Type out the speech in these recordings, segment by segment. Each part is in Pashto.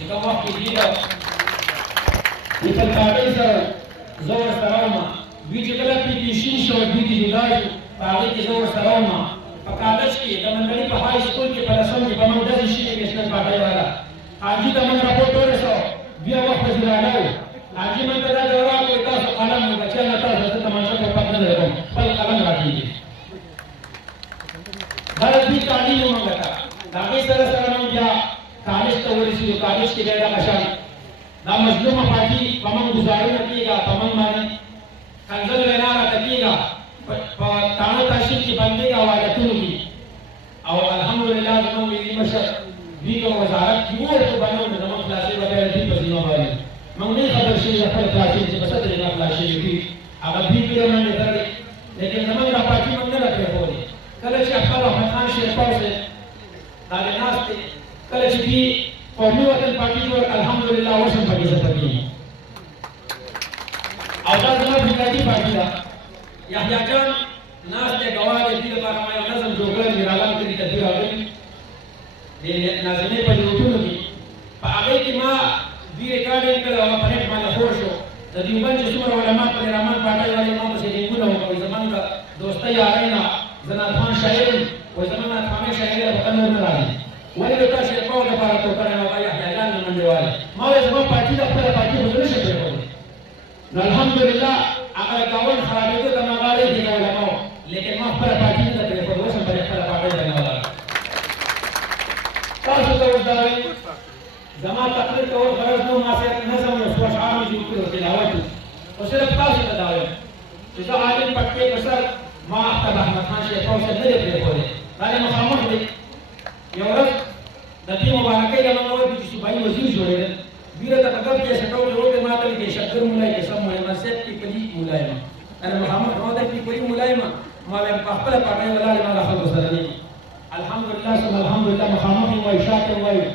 چې کوم وخت کې دي د فلکاټۍ سره زه ورسره وم دوی چې کله پیتیشن شو دوی کې جدا شو په هغې کې زه ورسره وم په کالج کې د منډلي په های سکول کې په لسم کې په موږ داسې شي نیشنل پارټۍ والا حاجي ته موږ راپورټ ورسوه بیا وخت وزیراعلی و حاجي موږ ته دا ډول راکړو تاسو قلم د بچیان نه تاسو زه تمانچه ټوپک نه لرم خپل قلم راکېږي دا د دوی تعلیم موږ ته د هغې سره سره موږ بیا کالج ته ورسېدو کالج کې بیا دغه شان دا مظلومه پارټي په موږ ګزارونه کېږي په موږ باندې کنځل وینا راته کېږي په تاڼه تاشید کې بندېږي او عادتونو کې او الحمدلله زموږ ملي مشر دوی په وزارت کې ووتو باندې نو زموږ خلاصې به بیا دوی په ذمه باندې موږ نه خبر شوي د خپل خلاصې چې په څه طریقه خلاص شوي دي هغه دوی پرې باندې تړلې لیکن زموږ دا پارټي موږ نه را پرېښودې کله چې اختر احمد خان شیرپاو صاحب دا د ناست دی کله چې دوی قومي وطن پارټي جوړ الحمدلله اوس هم پکې زه پکې او دا زما فکراتي پارټي ده یحیی جان ناست دی ګواه دی دې لپاره ما یو نظم جوړ کړی میرالان کې دي تدبیر راغلی د ناظمې په لیکونو کې په هغې کې ما دوی ریکارډینګ کړی او په نیټ باندې خور شو د دیوبند چې څومره علما په رحمان پاټۍ والے ما پسې لیکونه وکړل زموږ د دوستۍ یارۍ نه زه ناتخوان شاعر یم وایي زموږ ناتخوانۍ شاعري ده په ته نور نه راځي ولې د تا شیرپاو لپاره تو کړی نو هغه یحیی جان نه منډې والي ما وایي زما پارټي ده خپله پارټي خو زه نشم پرېښودی نو الحمدلله هغه ګاونډ خرابېدو ته ما غاړې کښېږه علماو لیکن ما خپله پارټي نه ده پرېښودې اوس هم پرې خپله پارټۍ ده نه ولاړه تاسو ته اوس دا وایم زما تقریر کول غرض نه و ما صرف نظم یو څو اشعار مې جوړ کړي او تلاوت خو صرف تاسو ته دا وایم چې زه عالم پټکې په سر ما اختر احمد خان شیرپاو صاحب نه دی پرېښودی دا دی مخامخ دی یو ورځ د دې مبارکۍ له موږ وکړي چې صوبایي وزیر جوړېدل دوی راته په ګپ کې سټو کې وکړې ما ته وایي چې شکر مولای کې سم وایم صاحب ټیکلي مولای یم انا مخامخ ما ته ټیکلي مولای یم ما وایم په خپله پټۍ ولاړ یم هغه خلکو سره نه الحمدلله ثم الحمدلله مخامخ یم وایي شاته یم وایي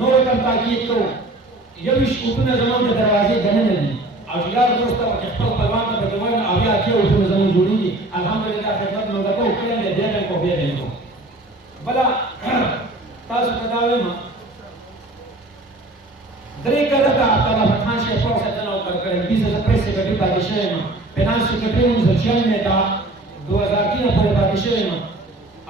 نورو ته هم تاکید کوو یوویشت اوټونه زموږ د دروازې دننه دي او چې یار دوست ته پکې خپل خپلوان ته پکې وایي نو اویا اتیا اوټونه زموږ جوړېږي الحمدلله خدمت موږ کوو کړی دی بیا به کوو بیا به کوو بله تاسو ته دا وایم درې کاله ته عبدالله خان شیرپاو صاحب ته نوکر کړی بیس زه پریس سیکرټري پاتې شوی یم فینانس سیکرټري 1996 ته 2003 پورې پاتې شوی یم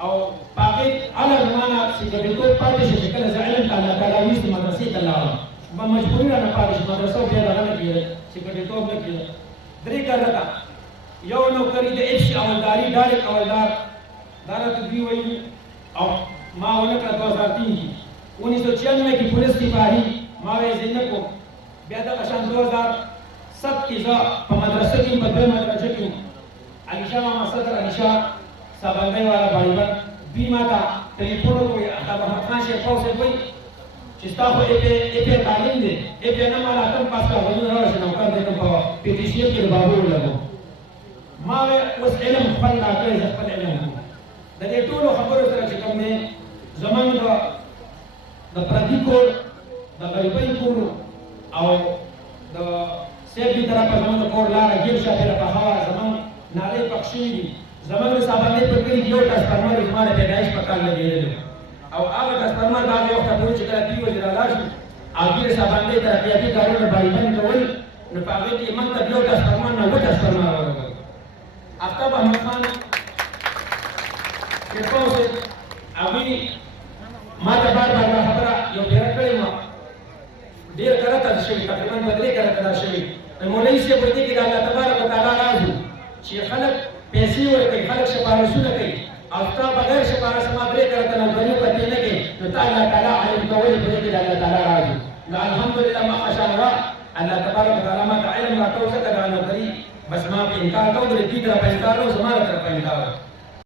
او په هغې هله زما نه سیکرټریتوب پاتې شو چې کله زه علم ته الله تعالی ویستې مدرسې ته لاړم ما مجبوري رانه پاتې شو مدرسه بیا دغه نه کېده سیکرټریتوب نه کېده درې کاله ته یو نوکري د ایف سي اولداري ډایرکټ اولدار دا راته دوی وایي او ما ونه کړه 2003 کې 1996 کې پولیس سپاهي ما وایي زه نه کوم بیا دغه شان 2007 کې زه په مدرسه کې په دویمه درجه کې وم علیشاه ماما صدر علیشاه سابندۍ والا باړیبند دوی ما ته ټلیفون وکړو عبدالرحمن خان شیرپاو صاحب وایي چې ستا خو ایپی تعلیم دی ایپی نه ما اتم پاس کاغذونه راوړه چې نوکر دی کوم په پیټیشین کې د بابو ولګو ما وایي اوس علم خپل راکړی زه خپل علم کوم د دې ټولو خبرو سره چې کوم دی زموږ د پردي کور د غریبۍ کور او د سیب دې طرفه زموږ د کور لاره ګیر شاپېره په هوا زموږ نالۍ پخ شوي دي زموږ د سابندۍ په کلي کې یو ټرانسفارمر زما د پیدایش په کال لګېدلی او هغه ټرانسفارمر د هغې وخته پورې چې کله دوی وزیراعلی شو او دوی د سابندۍ ترقیاتي کارونه باریبند کول نو په هغې کې موږ ته د یو ټرانسفارمر نه اووه ټرانسفارمر راولګول آفتاب احمد خان شیرپاو صاحب هغوی ما ته بار بار دا خبره یو ډېره کړې وه ډېر کرته شوې تقریبا په 3 کرته دا شوې مولوي صاحب په دې کې د الله تبارک وتعالی راز و چې خلک پیسې ورکوي خلک سپارښتونه کوي او تا بغیر سپارښت ما 3 کرته نوکري پاتې نه کوي نو تا الله تعالی علم کولې په دې کې د الله تعالی راز و نو الحمدلله ما ماشاءالله الله تبارک وتعالی ما ته علم راکړو ځکه دا نوکري بس ما په انکار کوو د دې طرفه انکار و زما له طرفه انکار و